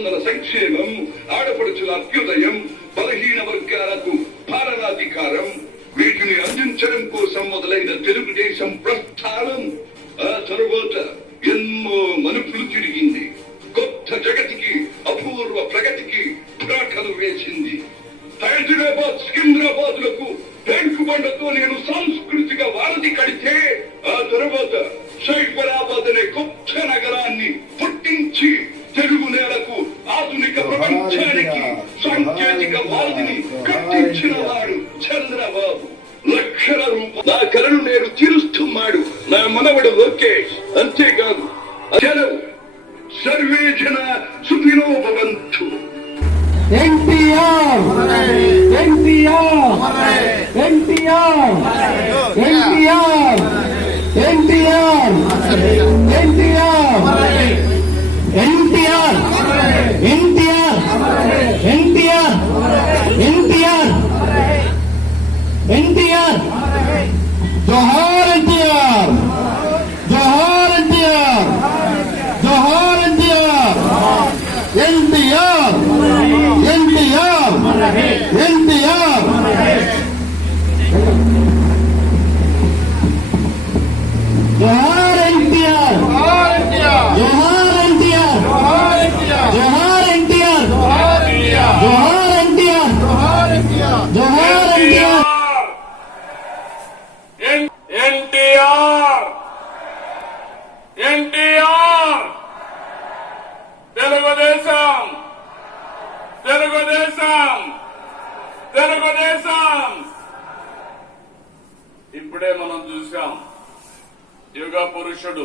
స్పందన సంక్షేమం, ఆడపడుచుల అభ్యుదయం, బలహీన వర్గాలకు పాలనాధికారం, వీటిని అందించడం కోసం మొదలైన తెలుగుదేశం ప్రస్థానం ఆ తరువాత ఎన్నో మలుపులు తిరిగింది. కొత్త జగతికి, అపూర్వ ప్రగతికి పురాటలు వేసింది. హైదరాబాద్, సికింద్రాబాద్ లకు ట్యాంకు బండతో నేను సాంస్కృతిక వారధి కడితే ఆ తరువాత సైబరాబాద్ అనే కొత్త నగరాన్ని పుట్టించి తెలుగు నేలకు, ఆధునిక ప్రపంచానికి సాంకేతిక వారధిని కట్టించిన వాడు చంద్రబాబు. లక్షల రూపాయలు నా కలను నేను తీరుస్తున్నాడు నా మనవడు లోకేష్. అంతేకాదు సెలవు సర్వే జన సుఖినో భవంతు. ఎన్టీఆర్ ఎన్టీఆర్ ఎన్టీఆర్ ఎన్టీఆర్ ఎన్టీఆర్ ఎన్టీఆర్ ఎన్టీఆర్ ఎన్టీఆర్ ఎన్టీఆర్ ఎన్టీఆర్ ఎన్టీఆర్ జోహార్ ఎన్టీఆర్ జోహార్ ఎన్టీఆర్ జోహార్ ఎన్టీఆర్ ఎన్టీఆర్ ఎన్టీఆర్ ఎన్టీఆర్ జోహార్ ఎన్టీఆర్ జోహార్ ఎన్టీఆర్ జోహార్ ఎన్టీఆర్ జోహార్ ఎన్టీఆర్ జోహార్ ఎన్టీఆర్ ఎన్టీఆర్ ఎన్టీఆర్ తెలుగుదేశం తెలుగుదేశం తెలుగుదేశం. ఇప్పుడే మనం చూశాం యుగ పురుషుడు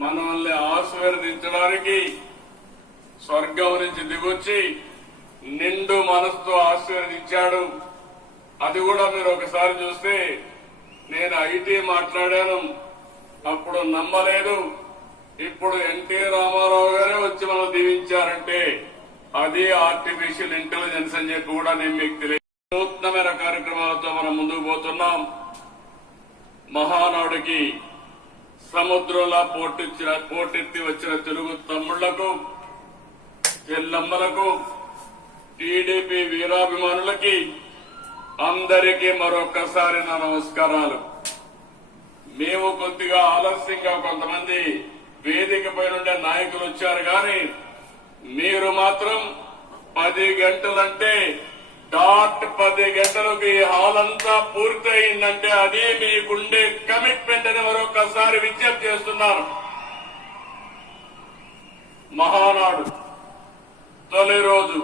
మనల్ని ఆశీర్వదించడానికి స్వర్గం నుంచి దిగొచ్చి నిండు మనసుతో ఆశీర్వదించాడు. అది కూడా మీరు ఒకసారి చూస్తే, నేను ఐటీ మాట్లాడాను, అప్పుడు నమ్మలేదు. ఇప్పుడు ఎన్టీ రామారావు గారే వచ్చి మనం దీవించారంటే అది ఆర్టిఫిషియల్ ఇంటెలిజెన్స్ అని చెప్పి కూడా నేను మీకు తెలియదు. నూతనమైన కార్యక్రమాలతో మనం ముందుకు పోతున్నాం. మహానాడుకి సముద్రంలా పోటెత్తి వచ్చిన తెలుగు తమ్ముళ్లకు, చెల్లమ్మలకు, టీడీపీ వీరాభిమానులకి అందరికీ మరొక్కసారి నా నమస్కారాలు. మేము కొద్దిగా ఆలస్యంగా కొంతమంది వేదిక పైనుండే నాయకులు వచ్చారు, కానీ మీరు మాత్రం 10 గంటలంటే డాట్ 10 గంటలకు ఈ హాల్ అంతా పూర్తయిందంటే అది మీకుండే కమిట్మెంట్ అని మరొకసారి విజ్ఞప్తి చేస్తున్నాను. మహానాడు తొలి రోజు